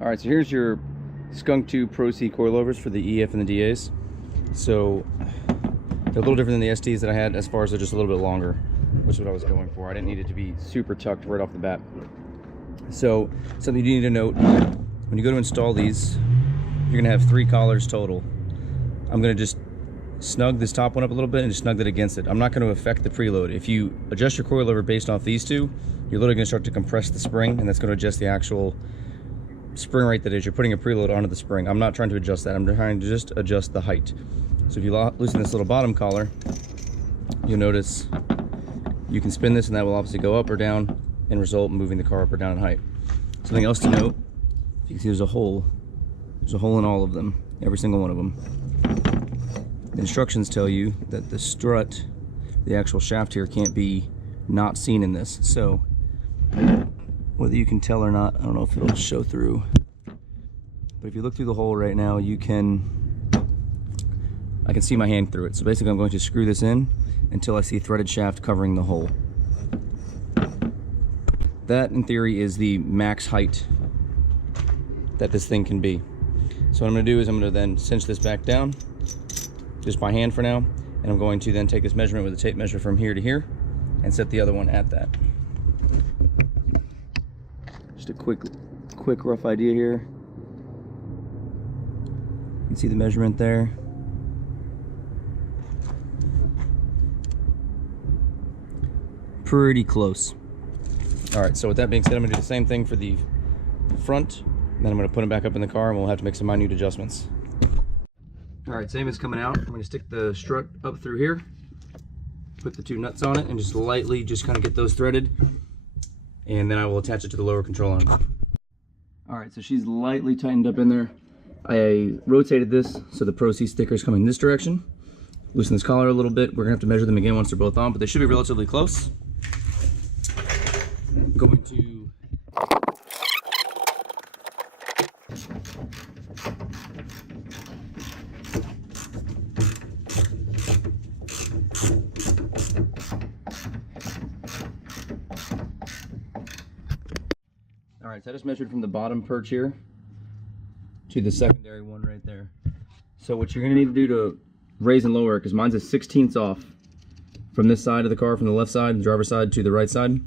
Alright, so here's your Skunk2 Pro C Coilovers for the EF and the DAs. So they're a little different than the STs that I had, as far as they're just a little bit longer, which is what I was going for. I didn't need it to be super tucked right off the bat. So something you need to note, when you go to install these, you're gonna have 3 collars total. I'm gonna just snug this top one up a little bit and just snug that against it. I'm not going to affect the preload. If you adjust your coilover based off these two, you're literally going to start to compress the spring, and that's going to adjust the actual spring rate that is. You're putting a preload onto the spring. I'm not trying to adjust that. I'm trying to just adjust the height. So if you loosen this little bottom collar, you'll notice you can spin this and that will obviously go up or down and result in moving the car up or down in height. Something else to note, you can see there's a hole. There's a hole in all of them, every single one of them. The instructions tell you that the strut, the actual shaft here, can't be not seen in this. So whether you can tell or not, I don't know if it'll show through, but if you look through the hole right now, I can see my hand through it. So basically I'm going to screw this in until I see threaded shaft covering the hole. That in theory is the max height that this thing can be. So what I'm going to do is I'm going to then cinch this back down just by hand for now, and I'm going to then take this measurement with a tape measure from here to here and set the other one at that. Just a quick rough idea here. You can see the measurement there. Pretty close. Alright, so with that being said, I'm going to do the same thing for the front, and then I'm going to put them back up in the car, and we'll have to make some minute adjustments. Alright, same as coming out. I'm going to stick the strut up through here, put the 2 nuts on it, and just lightly just kind of get those threaded, and then I will attach it to the lower control arm. Alright, so she's lightly tightened up in there. I rotated this so the Pro C sticker is coming this direction. Loosen this collar a little bit. We're going to have to measure them again once they're both on, but they should be relatively close. I'm going to Alright, so I just measured from the bottom perch here to the secondary one right there. So what you're going to need to do to raise and lower it, because mine's a 16th off from this side of the car, from the left side, the driver's side, to the right side.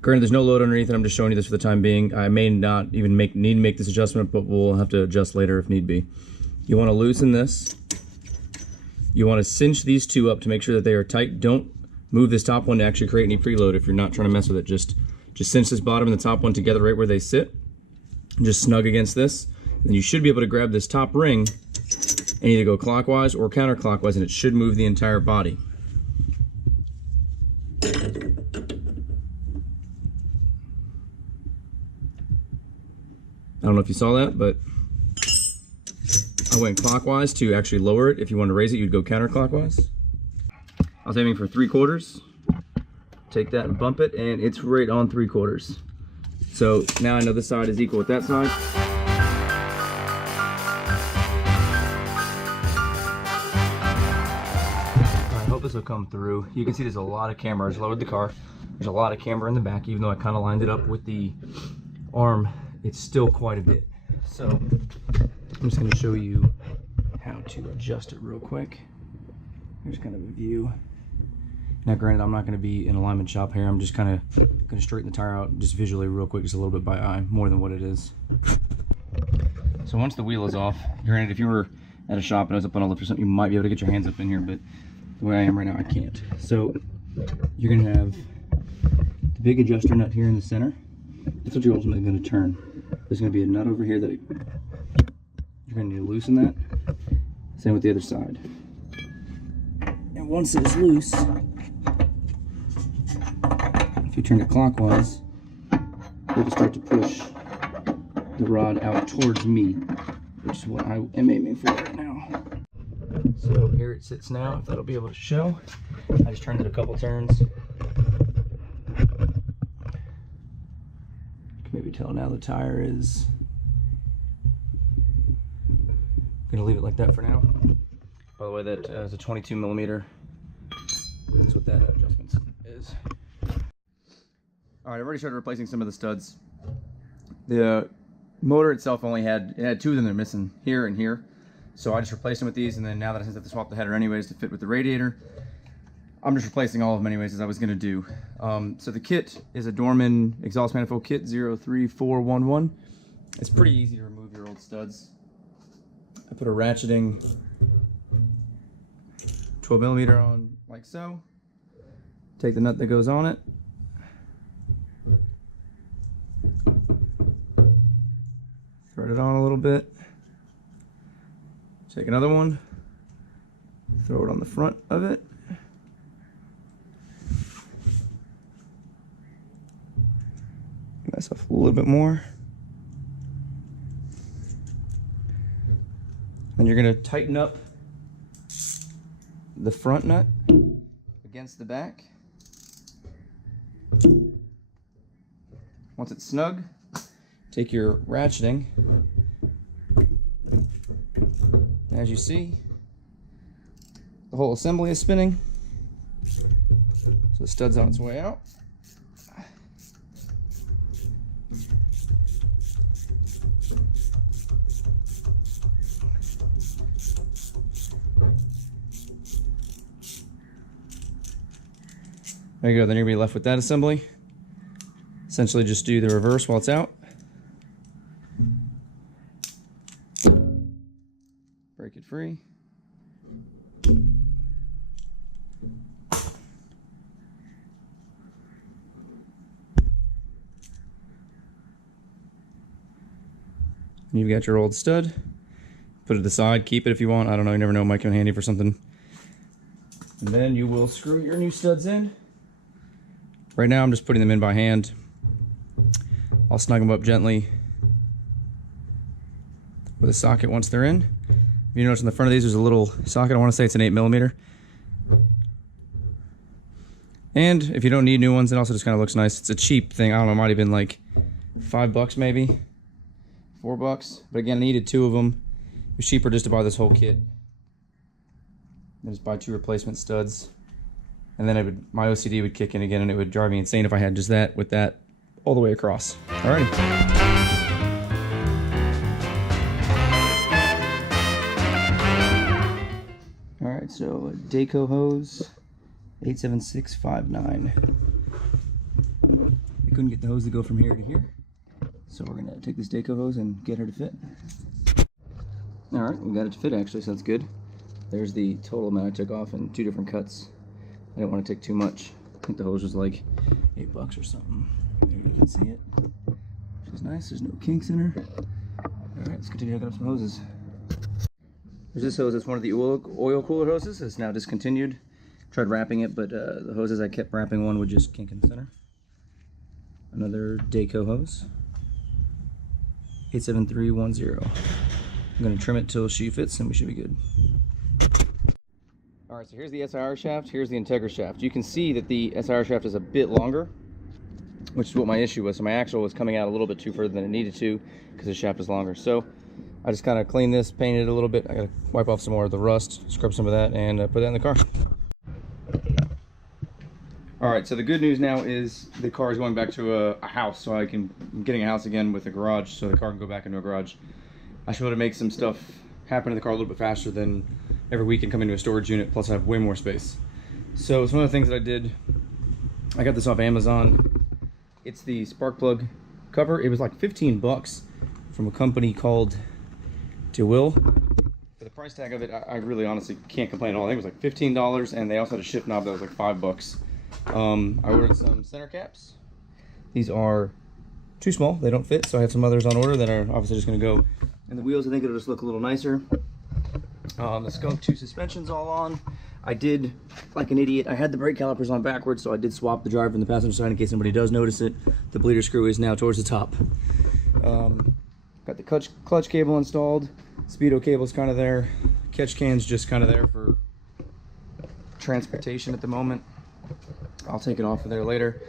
Granted, there's no load underneath it. I'm just showing you this for the time being. I may not even need to make this adjustment, but we'll have to adjust later if need be. You want to loosen this. You want to cinch these 2 up to make sure that they are tight. Don't move this top one to actually create any preload if you're not trying to mess with it. Just cinch this bottom and the top one together right where they sit. Just snug against this. Then you should be able to grab this top ring and either go clockwise or counterclockwise, and it should move the entire body. I don't know if you saw that, but I went clockwise to actually lower it. If you want to raise it, you'd go counterclockwise. I was aiming for 3/4. Take that and bump it, and it's right on 3/4. So now I know this side is equal with that side. I hope this will come through. You can see there's a lot of camber. I just lowered the car. There's a lot of camber in the back, even though I kind of lined it up with the arm. It's still quite a bit. So I'm just going to show you how to adjust it real quick. Here's kind of a view. Now granted, I'm not going to be in alignment shop here. I'm just kind of going to straighten the tire out just visually real quick, just a little bit by eye, more than what it is. So once the wheel is off, granted if you were at a shop and I was up on a lift or something, you might be able to get your hands up in here, but the way I am right now, I can't. So you're going to have the big adjuster nut here in the center. That's what you're ultimately going to turn. There's going to be a nut over here that you're going to need to loosen that. Same with the other side. And once it's loose, if you turn it clockwise, it'll start to push the rod out towards me, which is what I am aiming for right now. So here it sits now, if that'll be able to show. I just turned it a couple turns. Maybe tell now the tire is gonna leave it like that for now. By the way, that is a 22 millimeter. That's what that adjustment is. All right, I've already started replacing some of the studs. The motor itself only had, it had two of them that are missing, here and here. So I just replaced them with these, and then now that I have to swap the header anyways to fit with the radiator, I'm just replacing all of them anyways, as I was gonna do. So the kit is a Dorman exhaust manifold kit 03411. It's pretty easy to remove your old studs. I put a ratcheting 12mm on like so. Take the nut that goes on it. Thread it on a little bit. Take another one. Throw it on the front of it. Give myself a little bit more. Then you're going to tighten up the front nut against the back. Once it's snug, take your ratcheting. As you see, the whole assembly is spinning. So the stud's on its way out. There you go, then you're gonna be left with that assembly. Essentially just do the reverse while it's out. Break it free. You've got your old stud. Put it aside, keep it if you want. I don't know, you never know, it might come in handy for something. And then you will screw your new studs in. Right now I'm just putting them in by hand. I'll snug them up gently with a socket once they're in. You notice on the front of these there's a little socket. I want to say it's an 8mm. And if you don't need new ones, it also just kind of looks nice. It's a cheap thing. I don't know, it might have been like $5 maybe, $4. But again, I needed two of them. It was cheaper just to buy this whole kit. I just buy two replacement studs. And then my OCD would kick in again, and it would drive me insane if I had just that with that all the way across. Alrighty. Alright, so Daco hose 87659. We couldn't get the hose to go from here to here, so we're gonna take this Daco hose and get her to fit. Alright, we got it to fit actually, so that's good. There's the total amount I took off in two different cuts. I didn't want to take too much. I think the hose was like $8 or something. There you can see it. Which is nice. There's no kinks in her. Alright, let's continue hooking up some hoses. There's this hose. It's one of the oil cooler hoses. It's now discontinued. Tried wrapping it, but the hoses I kept wrapping one would just kink in the center. Another Daco hose. 87310. I'm going to trim it till she fits and we should be good. Alright, so here's the SIR shaft, here's the Integra shaft. You can see that the SIR shaft is a bit longer, which is what my issue was. So my axle was coming out a little bit too further than it needed to because the shaft is longer. So I just kind of cleaned this, painted it a little bit. I got to wipe off some more of the rust, scrub some of that, and put that in the car. Alright, so the good news now is the car is going back to a house, so I'm getting a house again with a garage, so the car can go back into a garage. I should be able to make some stuff happen in the car a little bit faster than every week and come into a storage unit, plus I have way more space. So it's one of the things that I did. I got this off Amazon. It's the spark plug cover. It was like 15 bucks from a company called DeWill. For the price tag of it, I really honestly can't complain at all. I think it was like $15, and they also had a shift knob that was like 5 bucks. I ordered some center caps. These are too small, they don't fit, so I have some others on order that are obviously just going to go in the wheels. I think it'll just look a little nicer. The Skunk 2 suspension's all on. I did, like an idiot, I had the brake calipers on backwards, so I did swap the driver and the passenger side in case anybody does notice it. The bleeder screw is now towards the top. Got the clutch cable installed. Speedo cable's kind of there. Catch can's just kind of there for transportation at the moment. I'll take it off of there later.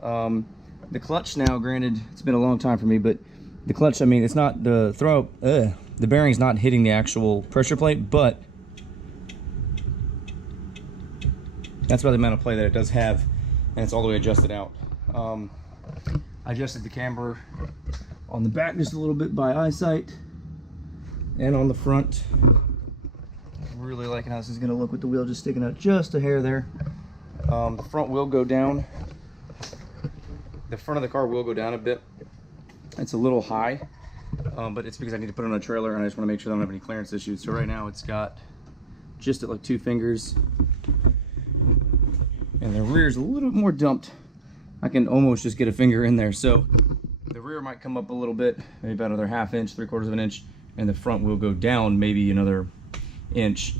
The clutch now, granted, it's been a long time for me, but the clutch, I mean, it's not the the bearing's not hitting the actual pressure plate, but that's about the amount of play that it does have, and it's all the way adjusted out. I adjusted the camber On the back, just a little bit by eyesight. And on the front, really liking how this is going to look with the wheel just sticking out just a hair there. The front will go down. The front of the car will go down a bit. It's a little high, but it's because I need to put it on a trailer and I just want to make sure I don't have any clearance issues. So right now it's got just at like 2 fingers. And the rear is a little bit more dumped. I can almost just get a finger in there. So the rear might come up a little bit, maybe about another 1/2 inch, 3/4 of an inch, and the front will go down maybe another inch.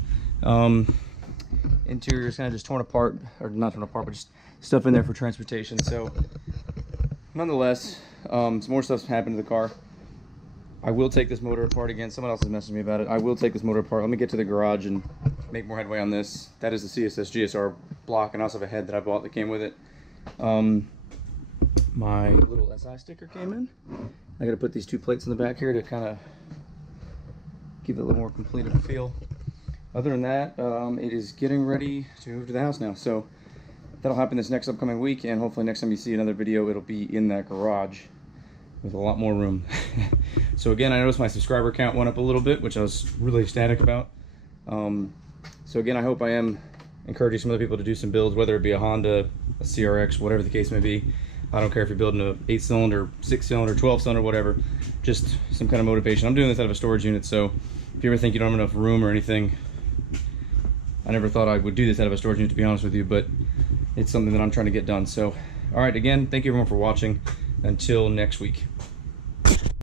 Interior is kind of just torn apart, or not torn apart, but just stuff in there for transportation. So nonetheless, some more stuff's happened to the car. I will take this motor apart again. Someone else has messaged me about it. I will take this motor apart. Let me get to the garage and make more headway on this. That is the CSS GSR block, and I also have a head that I bought that came with it. My little SI sticker came in. I got to put these 2 plates in the back here to kind of give it a little more complete of a feel. Other than that, it is getting ready to move to the house now. So that'll happen this next upcoming week, and hopefully next time you see another video, it'll be in that garage with a lot more room. So again, I noticed my subscriber count went up a little bit, which I was really ecstatic about. So again, I hope I am encouraging some other people to do some builds, whether it be a Honda, a CRX, whatever the case may be. I don't care if you're building a 8-cylinder, 6-cylinder, 12-cylinder, whatever. Just some kind of motivation. I'm doing this out of a storage unit, so if you ever think you don't have enough room or anything, I never thought I would do this out of a storage unit, to be honest with you, but it's something that I'm trying to get done. So, all right, again, thank you everyone for watching. Until next week.